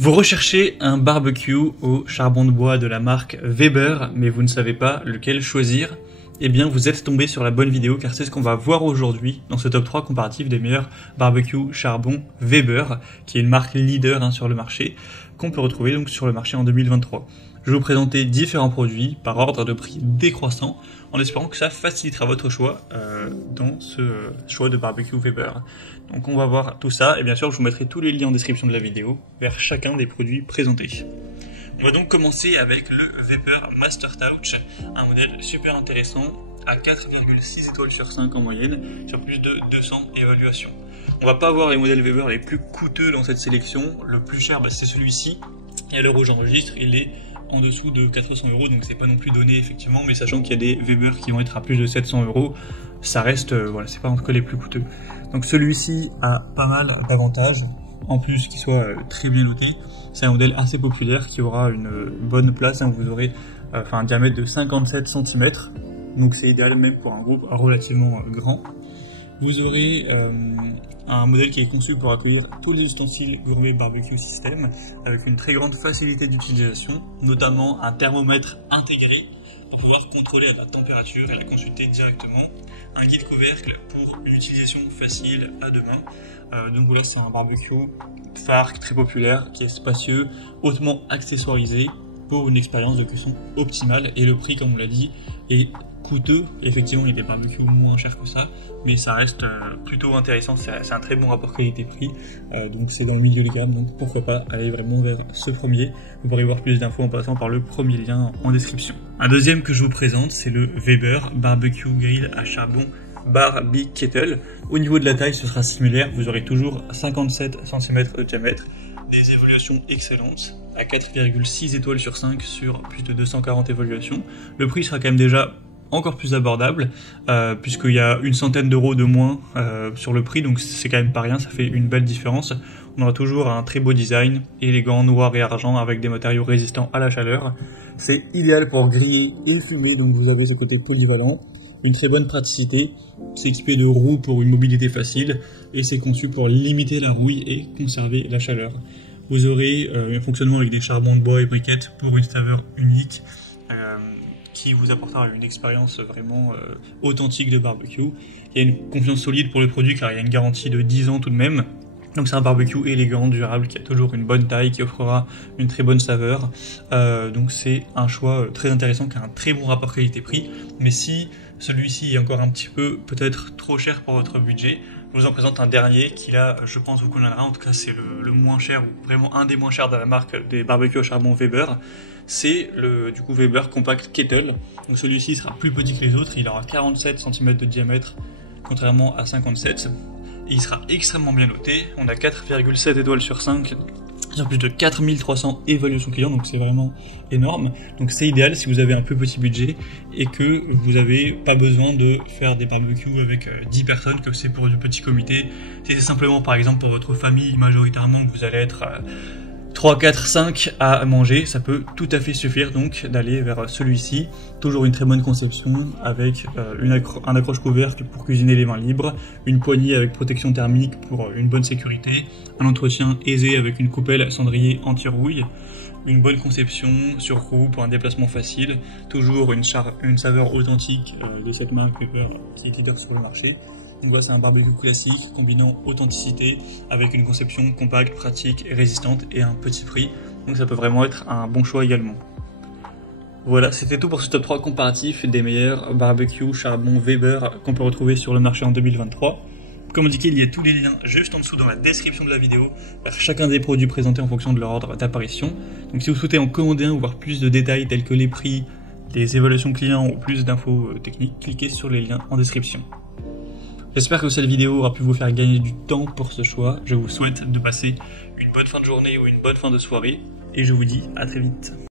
Vous recherchez un barbecue au charbon de bois de la marque Weber, mais vous ne savez pas lequel choisir. Eh bien, vous êtes tombé sur la bonne vidéo car c'est ce qu'on va voir aujourd'hui dans ce top 3 comparatif des meilleurs barbecues charbon Weber, qui est une marque leader sur le marché, qu'on peut retrouver donc sur le marché en 2023. Je vais vous présenter différents produits par ordre de prix décroissant, en espérant que ça facilitera votre choix dans ce choix de barbecue Weber. Donc on va voir tout ça, et bien sûr je vous mettrai tous les liens en description de la vidéo vers chacun des produits présentés. On va donc commencer avec le Weber Master Touch, un modèle super intéressant à 4,6 étoiles sur 5 en moyenne, sur plus de 200 évaluations. On va pas avoir les modèles Weber les plus coûteux dans cette sélection, le plus cher c'est celui-ci, et à l'heure où j'enregistre il est en dessous de 400 €, donc c'est pas non plus donné effectivement, mais sachant qu'il y a des Weber qui vont être à plus de 700 €, ça reste, voilà, c'est pas en tout cas les plus coûteux. Donc celui-ci a pas mal d'avantages, en plus qu'il soit très bien noté. C'est un modèle assez populaire qui aura une bonne place, vous aurez un diamètre de 57 cm, donc c'est idéal même pour un groupe relativement grand. Vous aurez un modèle qui est conçu pour accueillir tous les ustensiles gourmet barbecue system avec une très grande facilité d'utilisation, notamment un thermomètre intégré pour pouvoir contrôler la température et la consulter directement, un guide couvercle pour une utilisation facile à deux mains. Donc voilà, c'est un barbecue phare très populaire qui est spacieux, hautement accessoirisé pour une expérience de cuisson optimale, et le prix, comme on l'a dit, est coûteux. Effectivement, il y a des barbecues moins chers que ça, mais ça reste plutôt intéressant. C'est un très bon rapport qualité-prix, donc c'est dans le milieu de gamme, donc pourquoi pas aller vraiment vers ce premier. Vous pourrez voir plus d'infos en passant par le premier lien en description. Un deuxième que je vous présente, c'est le Weber Barbecue Grill à charbon Barbie Kettle. Au niveau de la taille, ce sera similaire, vous aurez toujours 57 cm de diamètre, des évaluations excellentes, à 4,6 étoiles sur 5 sur plus de 240 évaluations. Le prix sera quand même déjà encore plus abordable, puisqu'il y a une centaine d'euros de moins sur le prix, donc c'est quand même pas rien, ça fait une belle différence. On aura toujours un très beau design, élégant, noir et argent, avec des matériaux résistants à la chaleur. C'est idéal pour griller et fumer, donc vous avez ce côté polyvalent. Une très bonne praticité, c'est équipé de roues pour une mobilité facile, et c'est conçu pour limiter la rouille et conserver la chaleur. Vous aurez un fonctionnement avec des charbons de bois et briquettes pour une saveur unique, qui vous apportera une expérience vraiment authentique de barbecue. Il y a une confiance solide pour le produit car il y a une garantie de 10 ans tout de même. Donc c'est un barbecue élégant, durable, qui a toujours une bonne taille, qui offrira une très bonne saveur. Donc c'est un choix très intéressant qui a un très bon rapport qualité-prix. Mais si celui-ci est encore un petit peu peut-être trop cher pour votre budget, je vous en présente un dernier qui là je pense vous conviendra. En tout cas c'est le moins cher, ou vraiment un des moins chers de la marque des barbecues au charbon Weber. C'est le Weber Compact Kettle. Donc celui-ci sera plus petit que les autres, il aura 47 cm de diamètre contrairement à 57. Et il sera extrêmement bien noté, on a 4,7 étoiles sur 5 sur plus de 4300 évaluations clients, donc c'est vraiment énorme. Donc c'est idéal si vous avez un peu petit budget et que vous n'avez pas besoin de faire des barbecues avec 10 personnes, que c'est pour du petit comité. Si c'est simplement par exemple pour votre famille majoritairement que vous allez être 3, 4, 5 à manger, ça peut tout à fait suffire donc d'aller vers celui-ci. Toujours une très bonne conception avec un accroche-couvercle pour cuisiner les mains libres, une poignée avec protection thermique pour une bonne sécurité, un entretien aisé avec une coupelle à cendrier anti-rouille, une bonne conception sur roue pour un déplacement facile, toujours une saveur authentique de cette marque Weber qui est leader sur le marché. Donc voilà, c'est un barbecue classique combinant authenticité avec une conception compacte, pratique et résistante, et un petit prix. Donc ça peut vraiment être un bon choix également. Voilà, c'était tout pour ce top 3 comparatif des meilleurs barbecues charbon Weber qu'on peut retrouver sur le marché en 2023. Comme indiqué, il y a tous les liens juste en dessous dans la description de la vidéo vers chacun des produits présentés en fonction de leur ordre d'apparition. Donc si vous souhaitez en commander un ou voir plus de détails tels que les prix, les évaluations clients ou plus d'infos techniques, cliquez sur les liens en description. J'espère que cette vidéo aura pu vous faire gagner du temps pour ce choix. Je vous souhaite de passer une bonne fin de journée ou une bonne fin de soirée, et je vous dis à très vite.